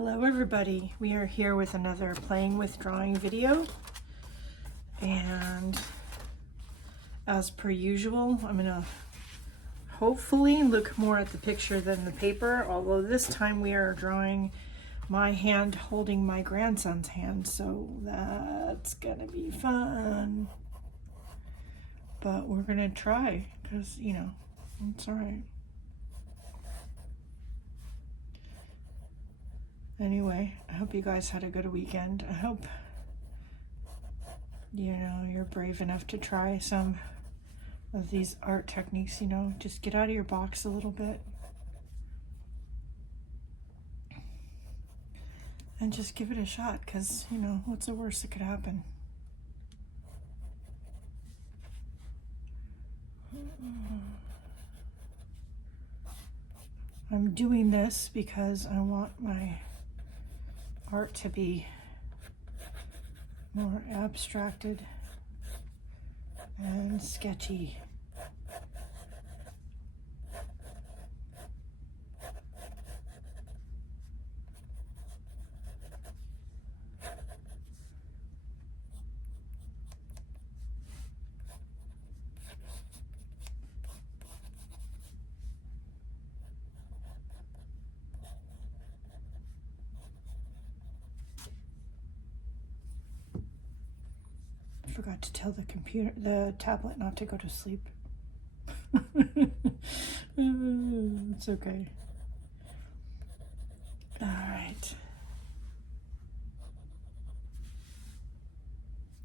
Hello everybody, we are here with another playing with drawing video, and as per usual I'm gonna hopefully look more at the picture than the paper, although this time we are drawing my hand holding my grandson's hand, so that's gonna be fun. But we're gonna try because, you know, it's all right. Anyway, I hope you guys had a good weekend. I hope, you know, you're brave enough to try some of these art techniques, you know, just get out of your box a little bit. And just give it a shot, because, you know, what's the worst that could happen? I'm doing this because I want my art to be more abstracted and sketchy. Forgot to tell the tablet not to go to sleep. It's okay. All right.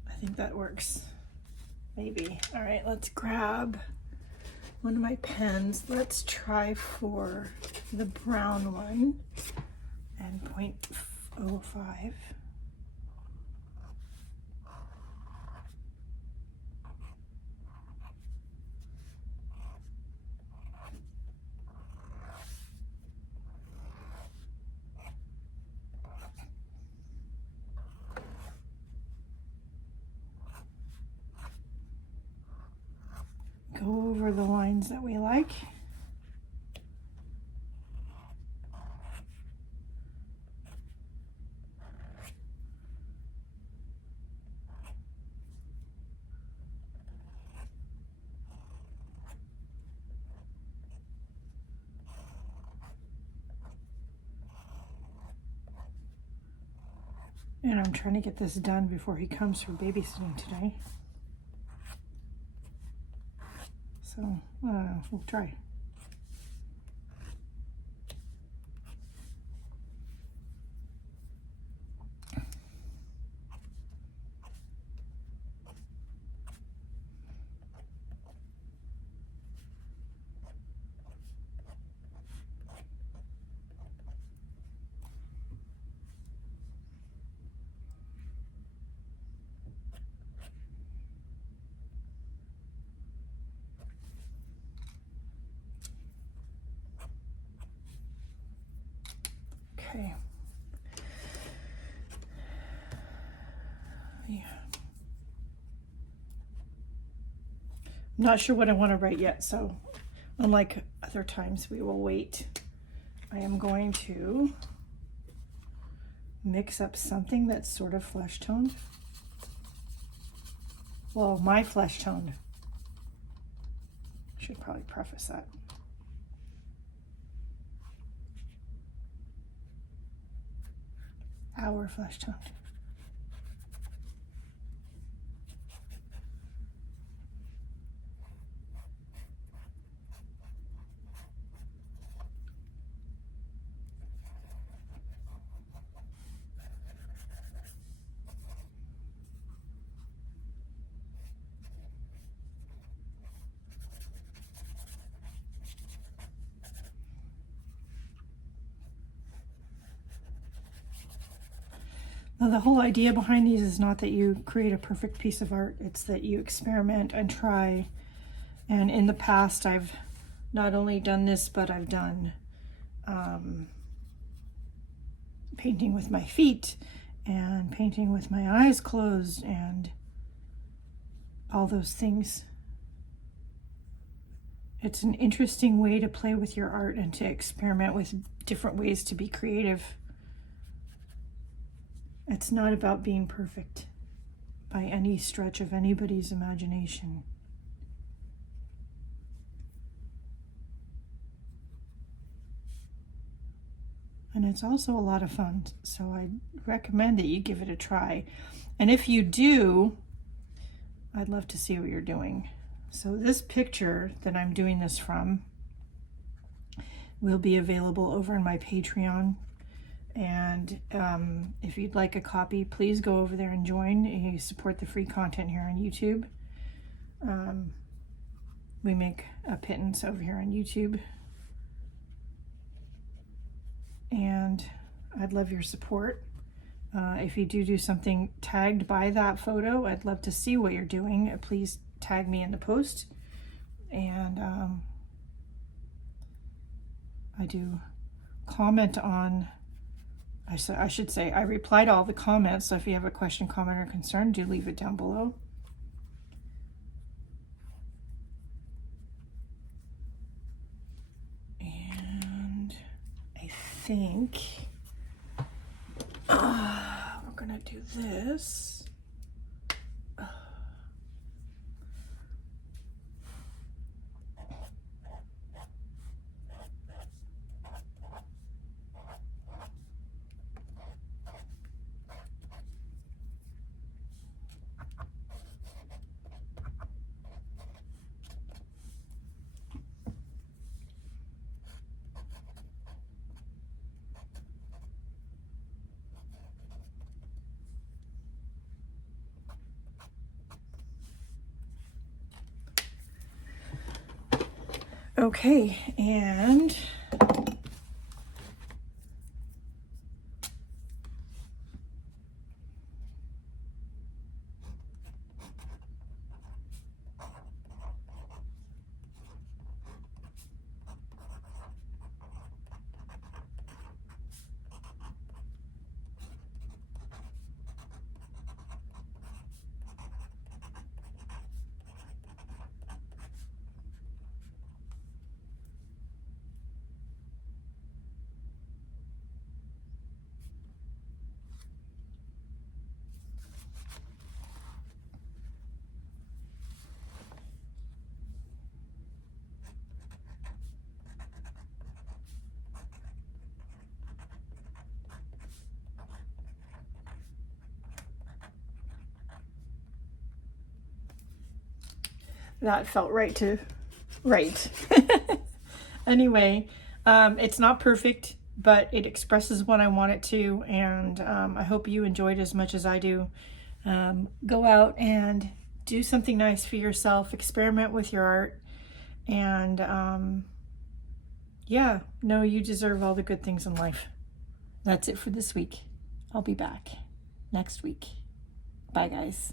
I think that works. Maybe. All right, let's grab one of my pens. Let's try for the brown one and 0.05. Go over the lines that we like. And I'm trying to get this done before he comes for babysitting today. So, we'll try. Okay. Yeah. I'm not sure what I want to write yet, so unlike other times, we will wait. I am going to mix up something that's sort of flesh toned. Well, my flesh toned. Should probably preface that. Our flesh toned. Now, the whole idea behind these is not that you create a perfect piece of art, it's that you experiment and try. And in the past, I've not only done this, but I've done painting with my feet and painting with my eyes closed and all those things. It's an interesting way to play with your art and to experiment with different ways to be creative. It's not about being perfect by any stretch of anybody's imagination. And it's also a lot of fun, so I recommend that you give it a try. And if you do, I'd love to see what you're doing. So this picture that I'm doing this from will be available over on my Patreon. And if you'd like a copy, please go over there and join. You support the free content here on YouTube. We make a pittance over here on YouTube. And I'd love your support. If you do something tagged by that photo, I'd love to see what you're doing. Please tag me in the post. And I do comment on, I should say, I reply to all the comments. So if you have a question, comment, or concern, do leave it down below. And I think we're gonna do this. Okay, and that felt right to write. Anyway, it's not perfect, but it expresses what I want it to, and I hope you enjoyed as much as I do. Go out and do something nice for yourself, experiment with your art, and yeah, know you deserve all the good things in life. That's it for this week. I'll be back next week. Bye, guys.